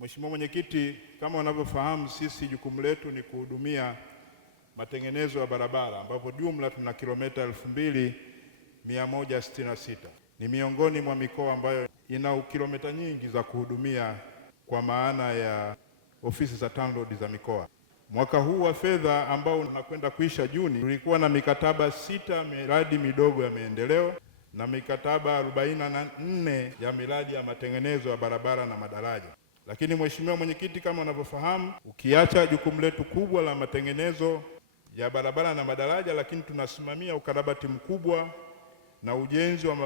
Mheshimiwa Mwenyekiti, kama unavyofahamu, sisi jukumu letu ni kuhudumia matengenezo ya barabara ambapo jumla tuna kilomita 2166. Ni miongoni mwa mikoa ambayo ina kilomita nyingi za kuhudumia kwa maana ya ofisi za TANROADS za mikoa. Mwaka huu wa fedha ambao unakwenda kuisha Juni, tulikuwa na mikataba 6 miradi midogo ya maendeleo na mikataba 44 ya miradi ya matengenezo ya barabara na madaraja. Lakini Mheshimiwa Mwenyekiti, kama unavyofahamu, ukiacha jukumu letu kubwa la matengenezo ya barabara na madaraja, lakini tunasimamia ukarabati mkubwa na ujenzi wa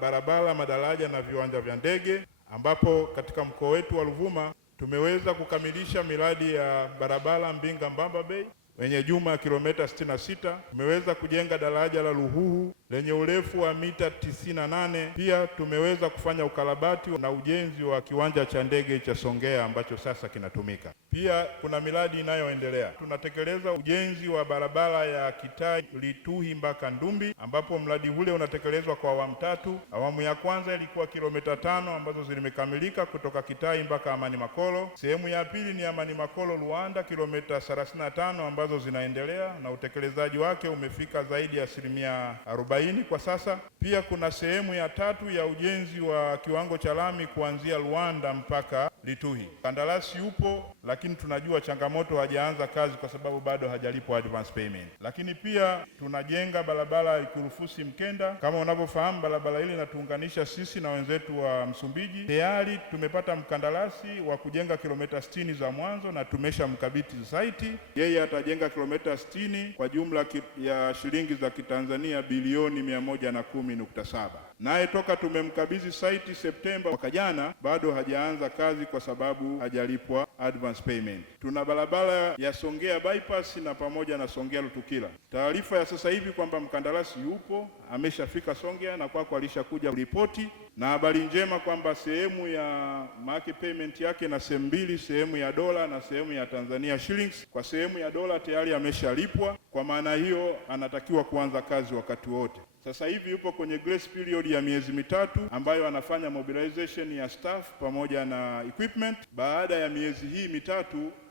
barabara, madaraja na viwanja vya ndege, ambapo katika mkoa wetu wa Ruvuma tumeweza kukamilisha miradi ya barabara Mbinga Mbamba Bay wenye jumla ya kilomita 66. Tumeweza kujenga daraja la Ruhuhu lenye urefu wa mita 98. Pia tumeweza kufanya ukarabati na ujenzi wa kiwanja cha ndege cha Songea ambacho sasa kinatumika. Pia kuna miradi inayoendelea. Tunatekeleza ujenzi wa barabara ya Kitai Lituhi mpaka Ndumbi, ambapo mradi ule unatekelezwa kwa awamu 3. Awamu ya kwanza ilikuwa kilomita 5 ambazo zimekamilika kutoka Kitai mpaka Amani Makolo. Sehemu ya pili ni Amani Makolo Luanda, kilomita 35 ambazo zinaendelea na utekelezaji wake umefika zaidi ya 40% kwa sasa. Pia kuna sehemu ya 3 ya ujenzi wa kiwango cha lami kuanzia Luanda mpaka Lituhi. Kandarasi yupo, lakini tunajua changamoto, hajaanza kazi kwa sababu bado hajalipwa advance payment. Lakini pia tunajenga barabara Ikurufusi Mkenda. Kama unavyofahamu, barabara hili inatuunganisha sisi na wenzetu wa Msumbiji. Tayari tumepata mkandarasi wa kujenga kilomita 60 za mwanzo na tumeshamkabidhi site. Yeye atajenga kilomita 60 kwa jumla ya shilingi za Kitanzania bilioni 110.7. Naye toka tumemkabidhi site Septemba mwaka jana bado hajaanza kazi kwa sababu hajalipwa advance payment. Tuna barabara ya Songea bypass na pamoja na Songea Lutukila. Taarifa ya sasa hivi kwamba mkandarasi yupo, ameshafika Songea na kwako alishakuja kuripoti, na habari njema kwamba sehemu ya market payment yake na sehemu mbili, sehemu ya dola na sehemu ya Tanzania shillings. Kwa sehemu ya dola tayari ameshalipwa, kwa maana hiyo anatakiwa kuanza kazi wakati wote. Sasa hivi yupo kwenye grace period ya miezi 3 ambayo anafanya mobilization ya staff pamoja na equipment. Baada ya miezi hii 3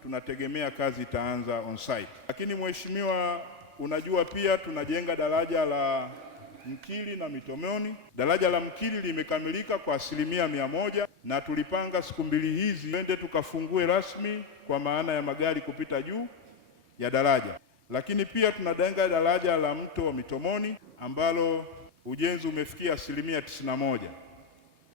tunategemea kazi itaanza on site. Lakini mheshimiwa, unajua pia tunajenga daraja la Mkili na Mitomoni. Daraja la Mkili limekamilika kwa 100% na tulipanga siku 2 hizi twende tukafungue rasmi kwa maana ya magari kupita juu ya daraja. Lakini pia tunajenga daraja la mto wa Mitomoni ambalo ujenzi umefikia 91%.